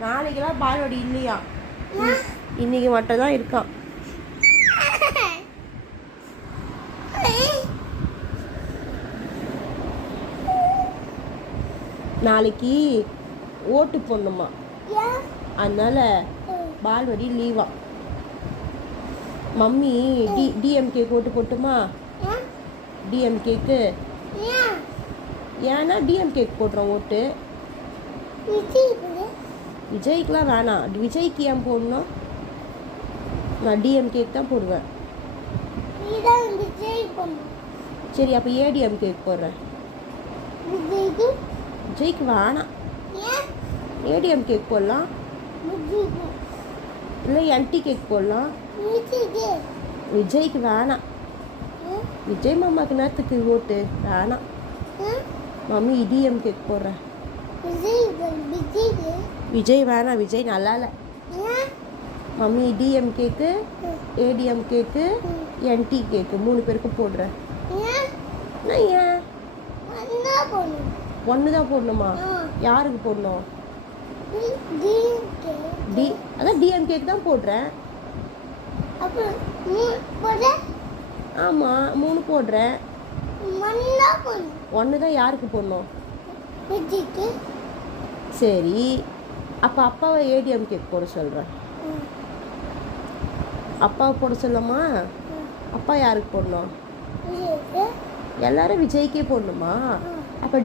நாளைக்கெல்லாம் பால்வாடி இல்லையா? இன்னைக்கு மட்டும் தான் இருக்கான். நாளைக்கு ஓட்டு போடணுமா, அதனால பால்வாடி லீவா. மம்மி டிஎம்கே ஓட்டு போட்டுமா? டிஎம்கேக்கு ஏன்னா டிஎம்கேக்கு போடுறோம் ஓட்டு. விஜய்க்குலாம் வேணாம். விஜய்க்கு ஏன் போடணும்? நான் டிஎம்கேக்கு தான் போடுவேன். சரி, அப்போ ஏடிஎம்கேக்கு போடுறேன். விஜய்க்கு வேணாம், ஏடிஎம்கேக்கு போடலாம். இல்லை என்டி கேக் போடலாம். விஜய்க்கு வேணாம். விஜய் மாமாவுக்கு நேரத்துக்கு ஓட்டு வேணாம். மம்மி டிஎம் கேக் போடுறேன். விஜய் வேணாம், விஜய் நல்லா இல்லை. மம்மி டிஎம் கேக்கு, ஏடிஎம் கேக்கு, என்டி கேக்கு 3 பேருக்கு போடுறேன். ஏன் ஒன்று தான் போடணுமா? யாருக்கு போடணும்? அதான் டிஎம் கேக்கு தான் போடுறேன். ஆமாம், 3 போடுறேன். 1 தான் யாருக்கு போடணும்? சரி, அப்போ அப்பாவை ஏடிஎம் கேக் போட சொல்கிறேன். அப்பாவை போட சொல்லமா? அப்பா யாருக்கு போடணும்? எல்லாரும் விஜய்க்கே போடணுமா? அப்போ